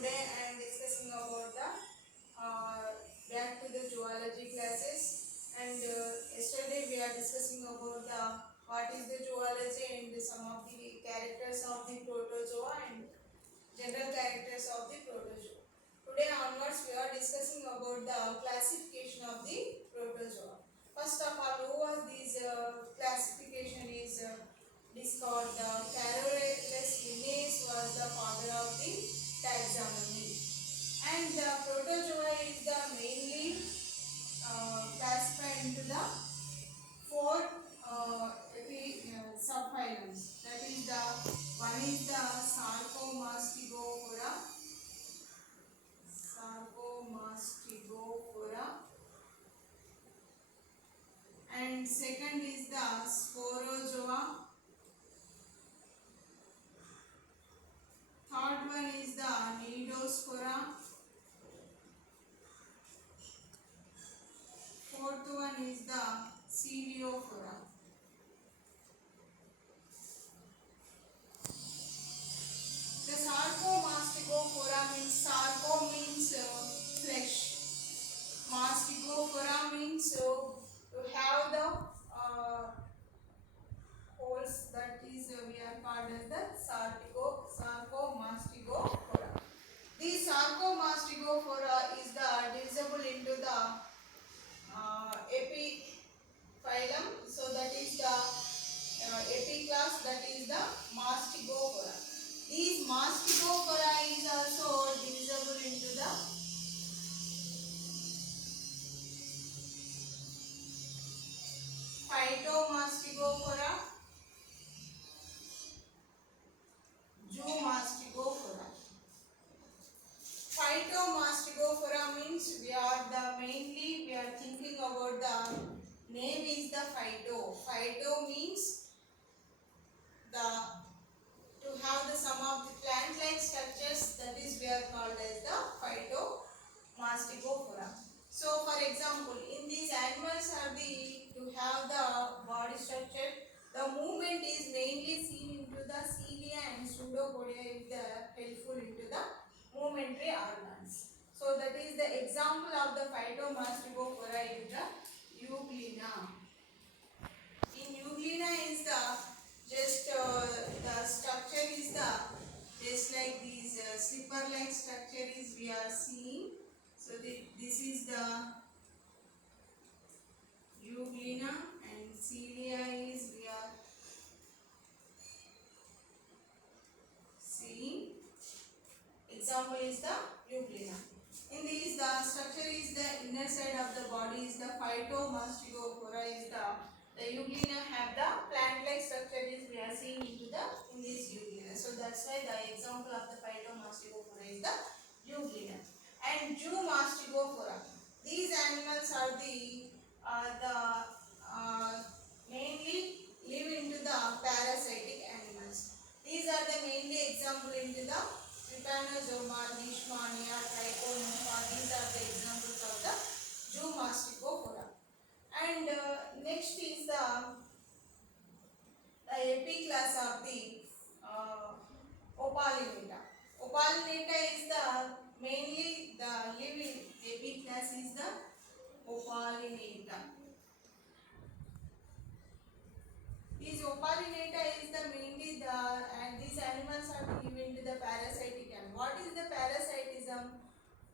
Today I am discussing about the back to the zoology classes, and yesterday we are discussing about the what is the zoology and some of the characters of the protozoa and general characters of the protozoa. Today onwards we are discussing about the classification of the protozoa. First of all, who was this classification is discovered? The Carolus Linnaeus was the father of the taxonomy, and the protozoa is the mainly classified into the four subphylums. That is the one is the Sarcomastigophora, and second is the Sporozoa. Third one is the Nidospora. Fourth one is the Celiophora. The Sarcomastigophora means sarco means flesh. Mastigophora means to have the holes, that is we are called as the Sarcomastigophora. The Sarcomastigophora is the divisible into the epiphyllum, so that is the epiclass, that is the Mastigophora. These Mastigophora is also divisible into the Phytomastigophora, Zoomastigophora. Phytomastigophora means we are thinking about the name is the phyto. Phyto means the to have the some of the plant-like structures, that is we are called as the Phytomastigophora. So for example, in these animals are the to have the body structure, the movement is mainly seen into the cilia and pseudopodia is the helpful into the movementary organs. So that is the example of the Phytomastigophora is the Euglena. In Euglena is the just the structure is the just like these slipper like structure is we are seeing. So this is the Euglena, and cilia is we are seeing. Example is the Euglena. In this, the structure is the inner side of the body is the Phytomastigophora is the Euglena have the plant-like structure is we are seeing into the in this Euglena. So that's why the example of the Phytomastigophora is the Euglena. And Zoomastigophora. These animals are the mainly live into the parasitic animals. These are the mainly example into the Trypanosoma, Leishmania, Trichomopa. These are the examples of the Zoomastigophora. And next is the epiclass of the Opalinata. Opalinata is the mainly the living epiclass is the Opalinata. These Opalinata is the mainly the and these animals are live into the parasitic animal. What is the parasitism?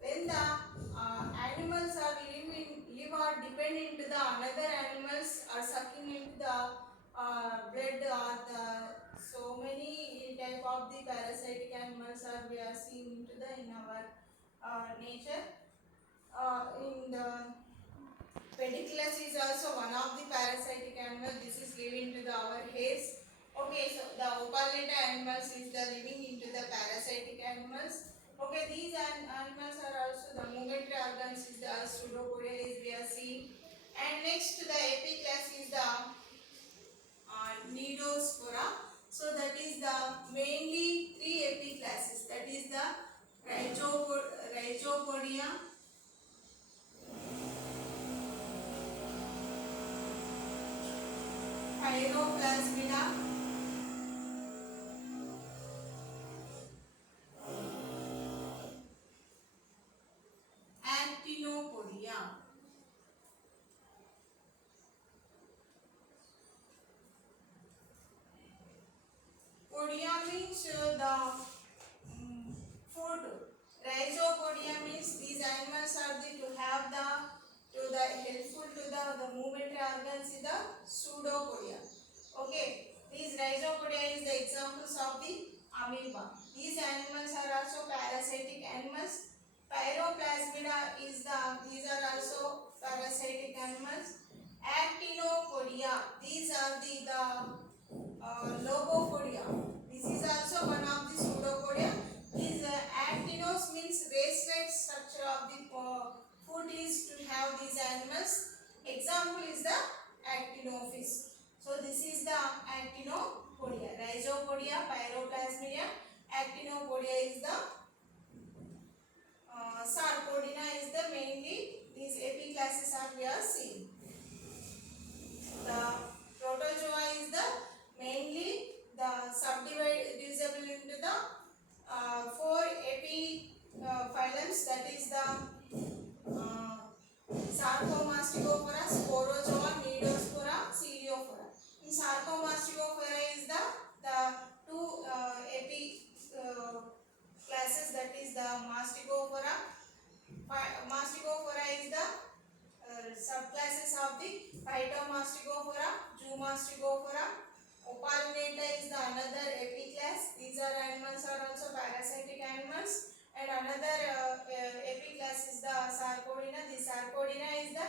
When the animals are live or depend into the another animals are sucking into the blood or the so many type of the parasitic animals are we are seeing into the in our nature. In the Pedicellus is also one of the parasitic animal. This is living into our hairs. Okay, so the Opalinata animals is the living into the parasitic animals. Okay, these animals are also the momentary organs is the pseudopodia is we are seeing. And next the epiclass is the Nidospora. So that is the mainly three epiclasses. That is the Rhizopodia, Pyroplasmida, animals is the pseudopodia. Okay, these rhizopodia is the examples of the amoeba. These animals are also parasitic animals. Pyroplasmida is these are also parasitic animals. Actinopodia, these are the lobopodia. This is also one of the pseudopodia. These actinos means race-like structure of the food is to have these animals. Example is the actinophis. So this is the actinopodia. Rhizopodia, Pyroplasmidia. Actinopodia is the Sarcodina is the mainly these epiclasses are we are seeing. The protozoa is the mainly the subdivisible into the four phylums, that is the Sarcomastigophora, Sporozoa, Nidospora, Celiophora. In Sarcomastigophora is the two classes, that is the Mastigophora. Mastigophora is the subclasses of the Phytomastigophora, Zoomastigophora. Opalinata is the another epiclass. These are animals are also parasitic animals. And another epiclass is the Sarcodina. The Sarcodina is the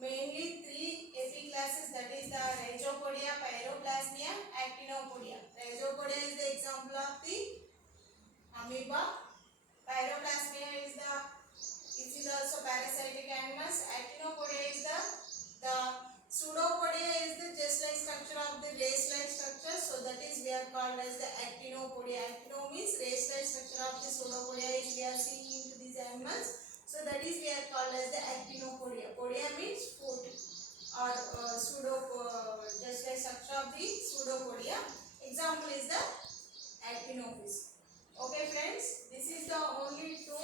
mainly three epiclasses, that is the Rhizopodia, Pyroplasmia, Actinopodia. Rhizopodia is the example of the amoeba. Pyroplasmia is also parasitic animals. Actinopodia is the pseudopodia is the just like structure of the race-like structure. So that is we are called as the actinopodia. Actino means race-like structure of the pseudopodia is we are seeing into these animals. So that is we are called as the actinopodia. Podia means foot or just like structure of the pseudopodia. Example is the actinophis. Okay friends, this is the only two